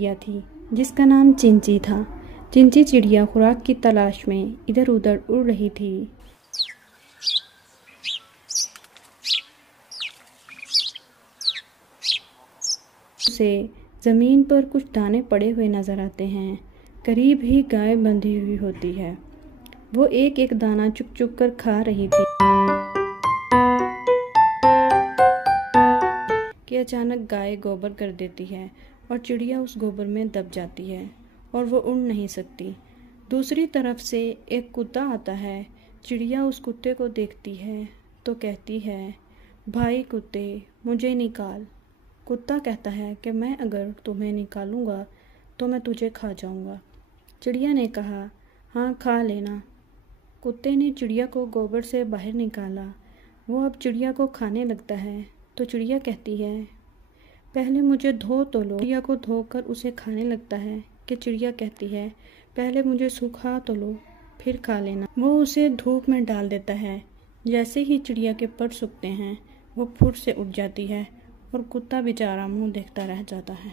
चिड़िया थी जिसका नाम चिंची था। चिंची चिड़िया खुराक की तलाश में इधर उधर उड़ रही थी। उसे ज़मीन पर कुछ दाने पड़े हुए नज़र आते हैं। करीब ही गाय बंधी हुई होती है। वो एक एक दाना चुग चुग कर खा रही थी कि अचानक गाय गोबर कर देती है और चिड़िया उस गोबर में दब जाती है और वो उड़ नहीं सकती। दूसरी तरफ से एक कुत्ता आता है। चिड़िया उस कुत्ते को देखती है तो कहती है, भाई कुत्ते, मुझे निकाल। कुत्ता कहता है कि मैं अगर तुम्हें निकालूंगा तो मैं तुझे खा जाऊंगा। चिड़िया ने कहा, हाँ खा लेना। कुत्ते ने चिड़िया को गोबर से बाहर निकाला। वो अब चिड़िया को खाने लगता है तो चिड़िया कहती है, पहले मुझे धो तो लो। चिड़िया को धोकर उसे खाने लगता है कि चिड़िया कहती है, पहले मुझे सुखा तो लो, फिर खा लेना। वो उसे धूप में डाल देता है। जैसे ही चिड़िया के पर सूखते हैं वो फुट से उठ जाती है और कुत्ता बेचारा मुंह देखता रह जाता है।